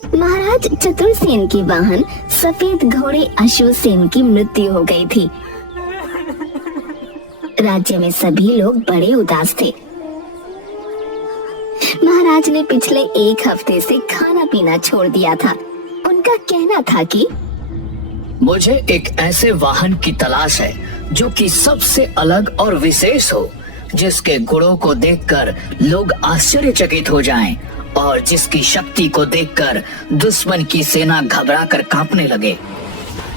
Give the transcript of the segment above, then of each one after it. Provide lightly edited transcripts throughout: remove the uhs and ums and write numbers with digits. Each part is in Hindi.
महाराज चतुरसेन के वाहन सफेद घोड़े अश्वसेन की मृत्यु हो गई थी। राज्य में सभी लोग बड़े उदास थे। महाराज ने पिछले एक हफ्ते से खाना पीना छोड़ दिया था। उनका कहना था कि मुझे एक ऐसे वाहन की तलाश है जो कि सबसे अलग और विशेष हो, जिसके गुणों को देखकर लोग आश्चर्यचकित हो जाएं और जिसकी शक्ति को देखकर दुश्मन की सेना घबराकर कांपने लगे।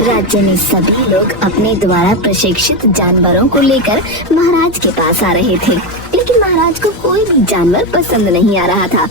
राज्य में सभी लोग अपने द्वारा प्रशिक्षित जानवरों को लेकर महाराज के पास आ रहे थे, लेकिन महाराज को कोई भी जानवर पसंद नहीं आ रहा था।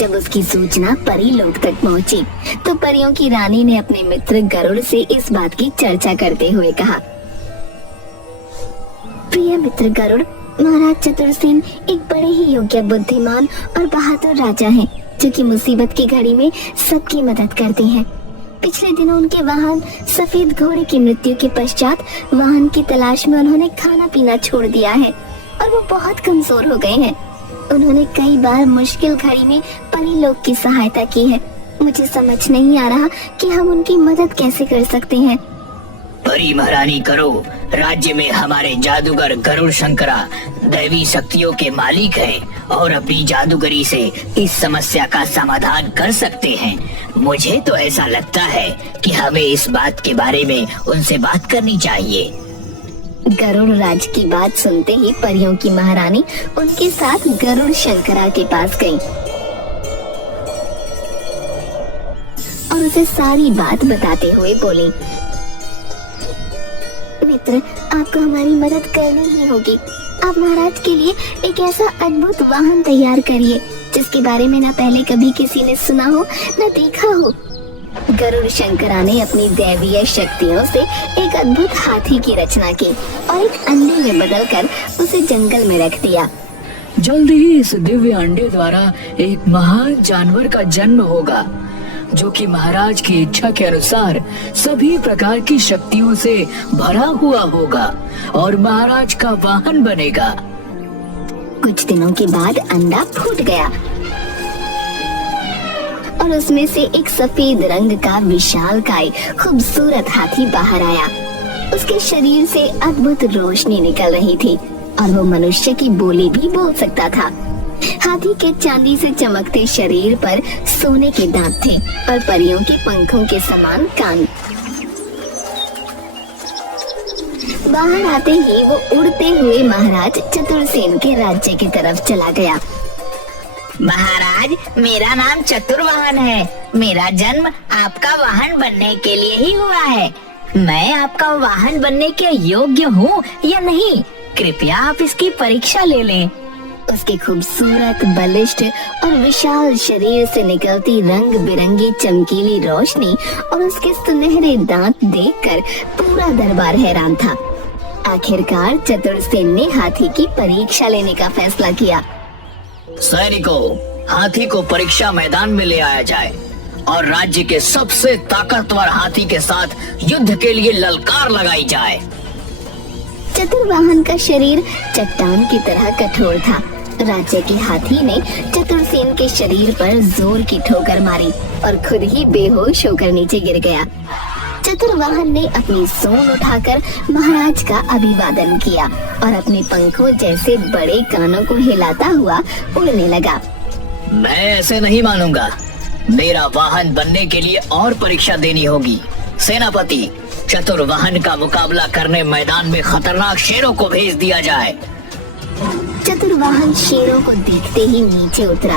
जब उसकी सूचना परी लोक तक पहुंची, तो परियों की रानी ने अपने मित्र गरुड़ से इस बात की चर्चा करते हुए कहा, प्रिय मित्र गरुड़, महाराज चतुरसेन एक बड़े ही योग्य, बुद्धिमान और बहादुर राजा हैं, जो कि मुसीबत की घड़ी में सबकी मदद करते हैं। पिछले दिनों उनके वाहन सफेद घोड़े की मृत्यु के पश्चात वाहन की तलाश में उन्होंने खाना पीना छोड़ दिया है और वो बहुत कमजोर हो गए हैं। उन्होंने कई बार मुश्किल घड़ी में परी लोग की सहायता की है। मुझे समझ नहीं आ रहा कि हम उनकी मदद कैसे कर सकते हैं। परी महारानी करो, राज्य में हमारे जादूगर गरुड़ शंकरा दैवी शक्तियों के मालिक हैं और अपनी जादूगरी से इस समस्या का समाधान कर सकते हैं। मुझे तो ऐसा लगता है कि हमें इस बात के बारे में उनसे बात करनी चाहिए। गरुड़ राज की बात सुनते ही परियों की महारानी उनके साथ गरुड़ शंकरा के पास गईं और उसे सारी बात बताते हुए बोली, मित्र, आपको हमारी मदद करनी ही होगी। आप महाराज के लिए एक ऐसा अद्भुत वाहन तैयार करिए जिसके बारे में न पहले कभी किसी ने सुना हो न देखा हो। गरुड़ शंकरा ने अपनी दैवीय शक्तियों से एक अद्भुत हाथी की रचना की और एक अंडे में बदलकर उसे जंगल में रख दिया। जल्दी ही इस दिव्य अंडे द्वारा एक महान जानवर का जन्म होगा, जो कि महाराज की इच्छा के अनुसार सभी प्रकार की शक्तियों से भरा हुआ होगा और महाराज का वाहन बनेगा। कुछ दिनों के बाद अंडा फूट गया और उसमें से एक सफेद रंग का विशालकाय खूबसूरत हाथी बाहर आया। उसके शरीर से अद्भुत रोशनी निकल रही थी और वो मनुष्य की बोली भी बोल सकता था। हाथी के चांदी से चमकते शरीर पर सोने के दांत थे और परियों के पंखों के समान कान। बाहर आते ही वो उड़ते हुए महाराज चतुरसेन के राज्य की तरफ चला गया। महाराज, मेरा नाम चतुर्वाहन है। मेरा जन्म आपका वाहन बनने के लिए ही हुआ है। मैं आपका वाहन बनने के योग्य हूँ या नहीं, कृपया आप इसकी परीक्षा ले लें। उसके खूबसूरत, बलिष्ठ और विशाल शरीर से निकलती रंग बिरंगी चमकीली रोशनी और उसके सुनहरे दांत देखकर पूरा दरबार हैरान था। आखिरकार चतुरसेन ने हाथी की परीक्षा लेने का फैसला किया। सैनिकों, हाथी को परीक्षा मैदान में ले आया जाए और राज्य के सबसे ताकतवर हाथी के साथ युद्ध के लिए ललकार लगाई जाए। चतुर्वाहन का शरीर चट्टान की तरह कठोर था। राज्य के हाथी ने चतुरसेन के शरीर पर जोर की ठोकर मारी और खुद ही बेहोश होकर नीचे गिर गया। चतुर्वाहन ने अपनी सूंड उठाकर महाराज का अभिवादन किया और अपने पंखों जैसे बड़े कानों को हिलाता हुआ उड़ने लगा। मैं ऐसे नहीं मानूंगा। मेरा वाहन बनने के लिए और परीक्षा देनी होगी। सेनापति, चतुर्वाहन का मुकाबला करने मैदान में खतरनाक शेरों को भेज दिया जाए। चतुर्वाहन शेरों को देखते ही नीचे उतरा।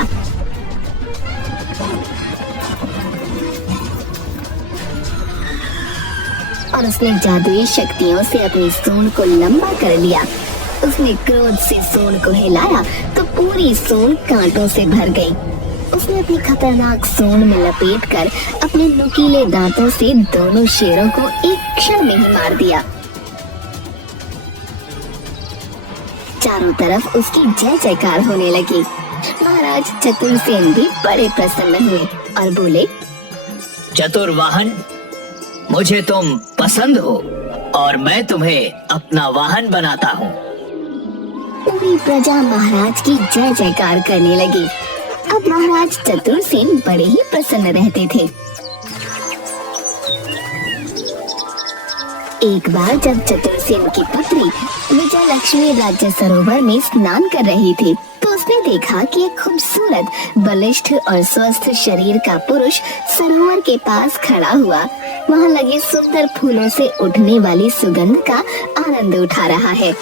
और उसने जादुई शक्तियों से अपनी सूंड को लंबा कर लिया। उसने क्रोध से सूंड को हिलाया तो पूरी सूंड कांटों से भर गई। उसने अपनी खतरनाक सूंड में लपेटकर अपने नुकीले दांतों से दोनों शेरों को एक क्षण में ही मार दिया। चारों तरफ उसकी जय जयकार होने लगी। महाराज चतुरसेन भी बड़े प्रसन्न हुए और बोले, चतुर्वाहन, मुझे तुम पसंद हो और मैं तुम्हें अपना वाहन बनाता हूँ। पूरी प्रजा महाराज की जय जयकार करने लगी। अब महाराज चतुरसेन बड़े ही प्रसन्न रहते थे। एक बार जब चतुरसेन की पुत्री विजय लक्ष्मी राज्य सरोवर में स्नान कर रही थी तो उसने देखा कि एक खूबसूरत, बलिष्ठ और स्वस्थ शरीर का पुरुष सरोवर के पास खड़ा हुआ वहां लगे सुंदर फूलों से उठने वाली सुगंध का आनंद उठा रहा है।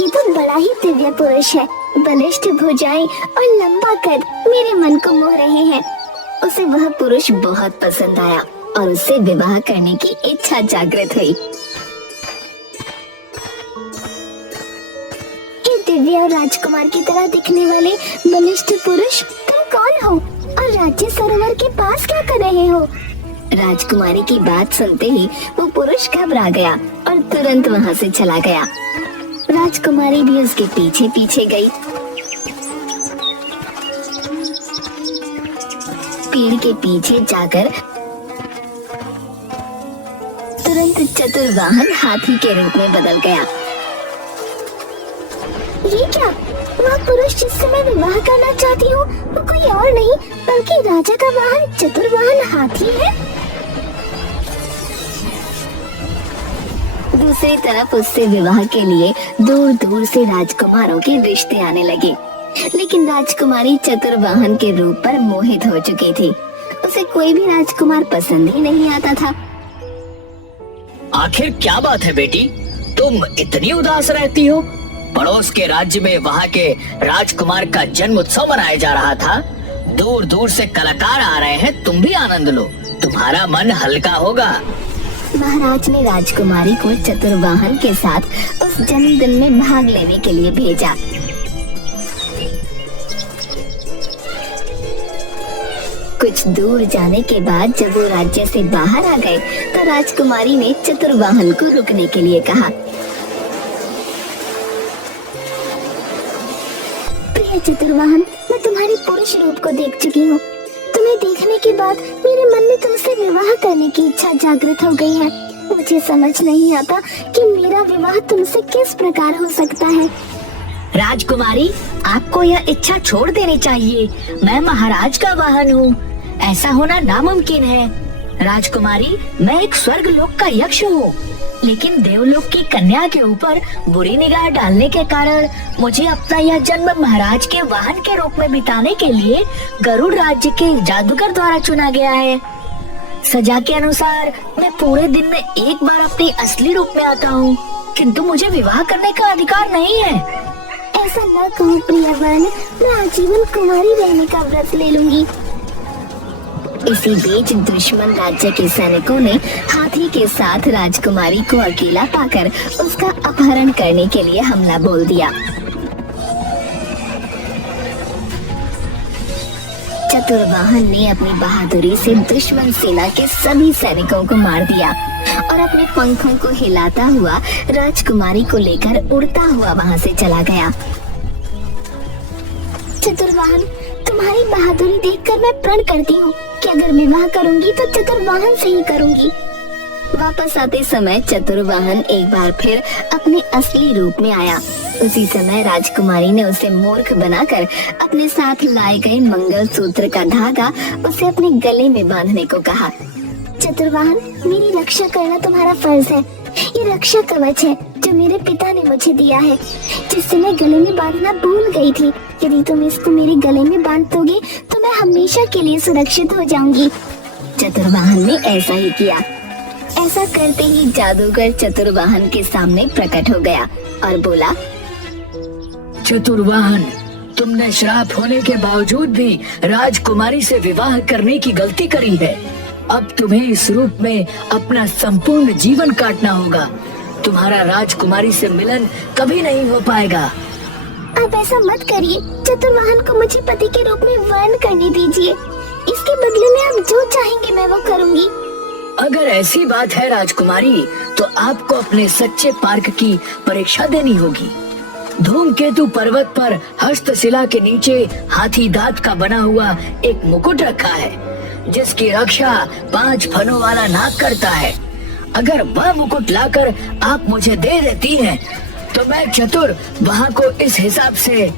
ये तो बड़ा ही दिव्य पुरुष है। बलिष्ठ भुजाएं और लंबा कद मेरे मन को मोह रहे हैं। उसे वह पुरुष बहुत पसंद आया और उससे विवाह करने की इच्छा जागृत हुई। एक दिव्य और राजकुमार की तरह दिखने वाले बलिष्ठ पुरुष, तुम कौन हो और राज्य सरोवर के पास क्या कर रहे हो? राजकुमारी की बात सुनते ही वो पुरुष घबरा गया और तुरंत वहाँ से चला गया। राजकुमारी भी उसके पीछे पीछे गई। पेड़ के पीछे जाकर तुरंत चतुर्वाहन हाथी के रूप में बदल गया। ये क्या? वह पुरुष जिससे मैं विवाह करना चाहती हूँ वो कोई और नहीं बल्कि राजा का वाहन चतुर्वाहन हाथी है। दूसरी तरफ उससे विवाह के लिए दूर दूर से राजकुमारों के रिश्ते आने लगे, लेकिन राजकुमारी चतुर्वाहन के रूप पर मोहित हो चुकी थी। उसे कोई भी राजकुमार पसंद ही नहीं आता था। आखिर क्या बात है बेटी, तुम इतनी उदास रहती हो? पड़ोस के राज्य में वहाँ के राजकुमार का जन्म उत्सव मनाया जा रहा था। दूर दूर से कलाकार आ रहे हैं, तुम भी आनंद लो, तुम्हारा मन हल्का होगा। महाराज ने राजकुमारी को चतुर्वाहन के साथ उस जन्मदिन में भाग लेने के लिए भेजा। कुछ दूर जाने के बाद जब वो राज्य से बाहर आ गए तो राजकुमारी ने चतुर्वाहन को रुकने के लिए कहा। प्रिय चतुर्वाहन, मैं तुम्हारे पुरुष रूप को देख चुकी हूँ। तुम्हें देखने के बाद मेरे मन में तुमसे विवाह करने की इच्छा जागृत हो गई है। मुझे समझ नहीं आता कि मेरा विवाह तुमसे किस प्रकार हो सकता है। राजकुमारी, आपको यह इच्छा छोड़ देनी चाहिए। मैं महाराज का वाहन हूँ, ऐसा होना नामुमकिन है। राजकुमारी, मैं एक स्वर्ग लोक का यक्ष हूँ, लेकिन देवलोक की कन्या के ऊपर बुरी निगाह डालने के कारण मुझे अपना यह जन्म महाराज के वाहन के रूप में बिताने के लिए गरुड़ राज्य के जादूगर द्वारा चुना गया है। सजा के अनुसार मैं पूरे दिन में एक बार अपने असली रूप में आता हूँ, किंतु मुझे विवाह करने का अधिकार नहीं है। ऐसा न कहो प्रियवान, मैं आजीवन कुमारी रहने का व्रत ले लूंगी। इसी बीच दुश्मन राज्य के सैनिकों ने हाथी के साथ राजकुमारी को अकेला पाकर उसका अपहरण करने के लिए हमला बोल दिया। चतुर्वाहन ने अपनी बहादुरी से दुश्मन सेना के सभी सैनिकों को मार दिया और अपने पंखों को हिलाता हुआ राजकुमारी को लेकर उड़ता हुआ वहां से चला गया। चतुर्वाहन, तुम्हारी बहादुरी देखकर मैं प्रण करती हूँ कि अगर विवाह करूंगी तो चतुर्वाहन से ही करूंगी। वापस आते समय चतुर्वाहन एक बार फिर अपने असली रूप में आया। उसी समय राजकुमारी ने उसे मूर्ख बनाकर अपने साथ लाए गए मंगलसूत्र का धागा उसे अपने गले में बांधने को कहा। चतुर्वाहन, मेरी रक्षा करना तुम्हारा फर्ज है। ये रक्षा कवच है जो मेरे पिता ने मुझे दिया है, जिससे मैं गले में बांधना भूल गई थी। यदि तुम इसको मेरे गले में बांध दोगे तो मैं हमेशा के लिए सुरक्षित हो जाऊंगी। चतुर्वाहन ने ऐसा ही किया। ऐसा करते ही जादूगर चतुर्वाहन के सामने प्रकट हो गया और बोला, चतुर्वाहन, तुमने श्राप होने के बावजूद भी राजकुमारी से विवाह करने की गलती करी है। अब तुम्हें इस रूप में अपना संपूर्ण जीवन काटना होगा। तुम्हारा राजकुमारी से मिलन कभी नहीं हो पाएगा। आप ऐसा मत करिए। चतुर्वाहन को मुझे पति के रूप में वर्ण करने दीजिए। इसके बदले में आप जो चाहेंगे मैं वो करूंगी। अगर ऐसी बात है राजकुमारी, तो आपको अपने सच्चे पार्क की परीक्षा देनी होगी। धूमकेतु पर्वत पर हस्तशिला के नीचे हाथी दांत का बना हुआ एक मुकुट रखा है, जिसकी रक्षा 5 फनों वाला नाग करता है। अगर वह मुकुट लाकर आप मुझे दे देती हैं, तो मैं चतुर वहाँ को इस हिसाब से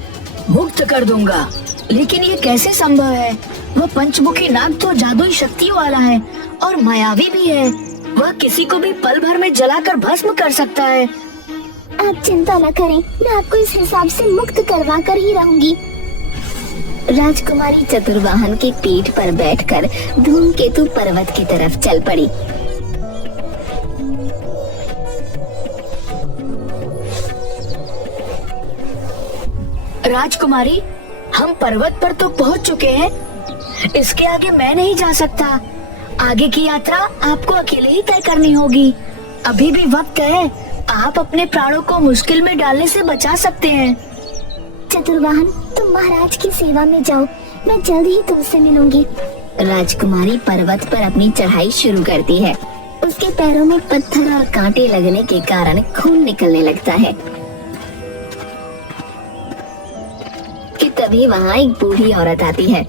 मुक्त कर दूंगा। लेकिन ये कैसे संभव है? वह पंचमुखी नाग तो जादुई शक्तियों वाला है और मायावी भी है। वह किसी को भी पल भर में जलाकर भस्म कर सकता है। आप चिंता न करें, मैं आपको इस हिसाब से मुक्त करवा कर ही रहूंगी। राजकुमारी चतुर्वाहन की पीठ पर बैठकर धूमकेतु पर्वत की तरफ चल पड़ी। राजकुमारी, हम पर्वत पर तो पहुंच चुके हैं। इसके आगे मैं नहीं जा सकता। आगे की यात्रा आपको अकेले ही तय करनी होगी। अभी भी वक्त है, आप अपने प्राणों को मुश्किल में डालने से बचा सकते हैं। चतुर्वाहन, तुम महाराज की सेवा में जाओ, मैं जल्द ही तुमसे मिलूंगी। राजकुमारी पर्वत पर अपनी चढ़ाई शुरू करती है। उसके पैरों में पत्थर और कांटे लगने के कारण खून निकलने लगता है कि तभी वहाँ एक बूढ़ी औरत आती है।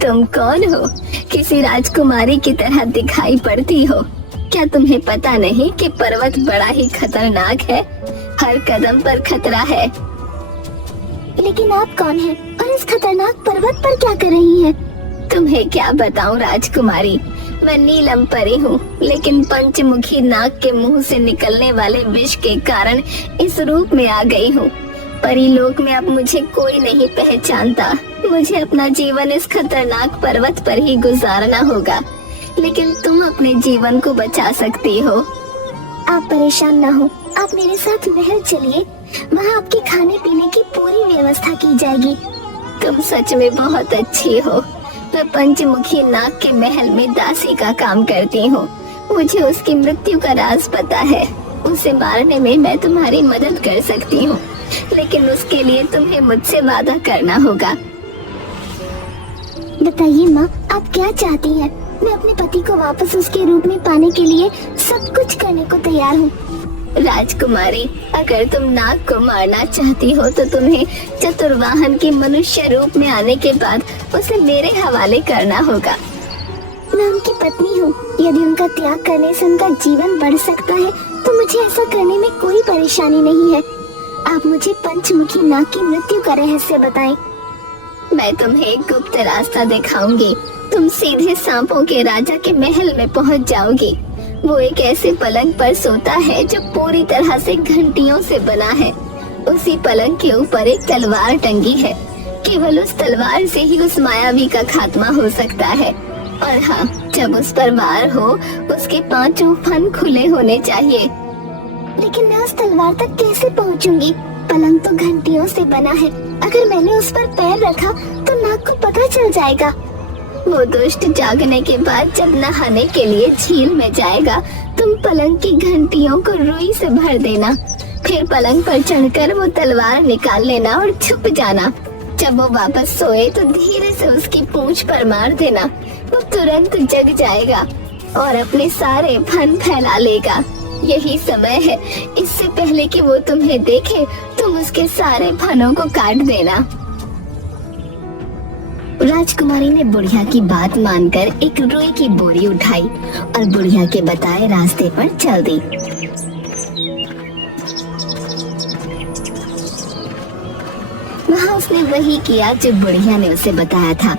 तुम कौन हो? किसी राजकुमारी की तरह दिखाई पड़ती हो। क्या तुम्हें पता नहीं कि पर्वत बड़ा ही खतरनाक है? हर कदम पर खतरा है। लेकिन आप कौन हैं और इस खतरनाक पर्वत पर क्या कर रही हैं? तुम्हें क्या बताऊं राजकुमारी, मैं नीलम परी हूँ, लेकिन पंचमुखी नाग के मुंह से निकलने वाले विष के कारण इस रूप में आ गई हूँ। परीलोक में अब मुझे कोई नहीं पहचानता। मुझे अपना जीवन इस खतरनाक पर्वत पर ही गुजारना होगा, लेकिन तुम अपने जीवन को बचा सकती हो। आप परेशान न हो, आप मेरे साथ महल चलिए, वहाँ आपके खाने पीने की पूरी व्यवस्था की जाएगी। तुम सच में बहुत अच्छी हो। मैं पंचमुखी नाग के महल में दासी का काम करती हूँ। मुझे उसकी मृत्यु का राज पता है। उसे मारने में मैं तुम्हारी मदद कर सकती हूँ, लेकिन उसके लिए तुम्हें मुझसे वादा करना होगा। बताइए माँ, आप क्या चाहती हैं? मैं अपने पति को वापस उसके रूप में पाने के लिए सब कुछ करने को तैयार हूँ। राजकुमारी, अगर तुम नाग को मारना चाहती हो तो तुम्हें चतुर्वाहन के मनुष्य रूप में आने के बाद उसे मेरे हवाले करना होगा। मैं उनकी पत्नी हूँ। यदि उनका त्याग करने से उनका जीवन बढ़ सकता है तो मुझे ऐसा करने में कोई परेशानी नहीं है। आप मुझे पंचमुखी नाग की मृत्यु का रहस्य बताएं। मैं तुम्हें एक गुप्त रास्ता दिखाऊंगी। तुम सीधे सांपों के राजा के महल में पहुंच जाओगी। वो एक ऐसे पलंग पर सोता है जो पूरी तरह से घंटियों से बना है। उसी पलंग के ऊपर एक तलवार टंगी है। केवल उस तलवार से ही उस मायावी का खात्मा हो सकता है। और हाँ, जब उस पर वार हो उसके 5 फन खुले होने चाहिए। लेकिन मैं उस तलवार तक कैसे पहुंचूंगी? पलंग तो घंटियों से बना है। अगर मैंने उस पर पैर रखा तो नाग को पता चल जाएगा। वो दुष्ट जागने के बाद जब नहाने के लिए झील में जाएगा, तुम पलंग की घंटियों को रुई से भर देना। फिर पलंग पर चढ़कर वो तलवार निकाल लेना और छुप जाना। जब वो वापस सोए तो धीरे से उसकी पूंछ पर मार देना। वो तुरंत जग जाएगा और अपने सारे फन फैला लेगा। यही समय है। इससे पहले कि वो तुम्हें देखे, तुम उसके सारे फनों को काट देना। राजकुमारी ने बुढ़िया की बात मानकर एक रुई की बोरी उठाई और बुढ़िया के बताए रास्ते पर चल दी। वहाँ उसने वही किया जो बुढ़िया ने उसे बताया था।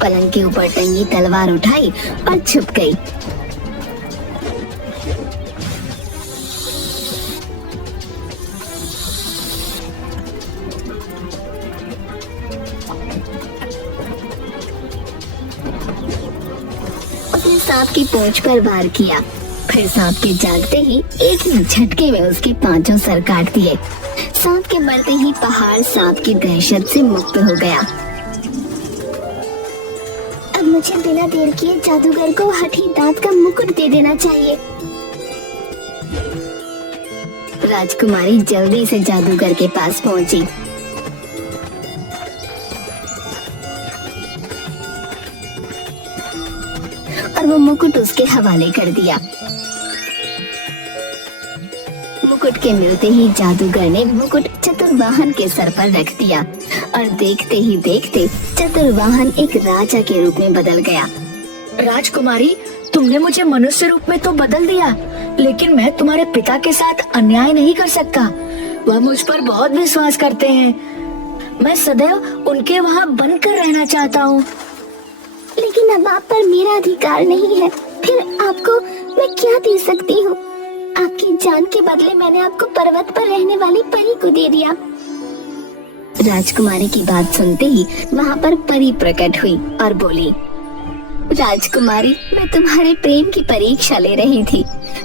पलंग के ऊपर टंगी तलवार उठाई और छुप गई। उसने सांप की पूंछ पर वार किया। फिर सांप के जागते ही एक ही झटके में उसके 5 सर काट दिए। सांप के मरते ही पहाड़ सांप की दहशत से मुक्त हो गया। अब मुझे बिना देर किए जादूगर को हठी दांत का मुकुट दे देना चाहिए। राजकुमारी जल्दी से जादूगर के पास पहुंची। और वो मुकुट उसके हवाले कर दिया। मुकुट के मिलते ही जादूगर ने मुकुट चतुर्वाहन के सर पर रख दिया और देखते ही देखते चतुर्वाहन एक राजा के रूप में बदल गया। राजकुमारी, तुमने मुझे मनुष्य रूप में तो बदल दिया, लेकिन मैं तुम्हारे पिता के साथ अन्याय नहीं कर सकता। वह मुझ पर बहुत विश्वास करते हैं। मैं सदैव उनके वहाँ बनकर रहना चाहता हूँ। लेकिन अब आप पर मेरा अधिकार नहीं है, फिर आपको मैं क्या दे सकती हूँ? आपकी जान के बदले मैंने आपको पर्वत पर रहने वाली परी को दे दिया। राजकुमारी की बात सुनते ही वहाँ पर परी प्रकट हुई और बोली, राजकुमारी, मैं तुम्हारे प्रेम की परीक्षा ले रही थी।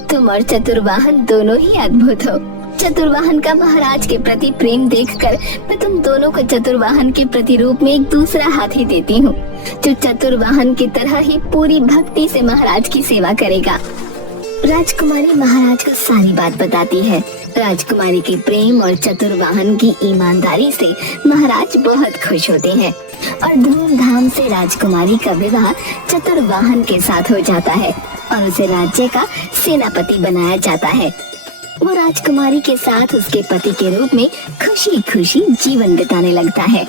तुम और चतुर्वाहन दोनों ही अद्भुत हो। चतुर्वाहन का महाराज के प्रति प्रेम देखकर मैं तुम दोनों को चतुर्वाहन के प्रतिरूप में एक दूसरा हाथी देती हूँ, जो चतुर्वाहन की तरह ही पूरी भक्ति से महाराज की सेवा करेगा। राजकुमारी महाराज को सारी बात बताती है। राजकुमारी के प्रेम और चतुर्वाहन की ईमानदारी से महाराज बहुत खुश होते हैं और धूमधाम से राजकुमारी का विवाह चतुर्वाहन के साथ हो जाता है और उसे राज्य का सेनापति बनाया जाता है। वो राजकुमारी के साथ उसके पति के रूप में खुशी खुशी जीवन बिताने लगता है।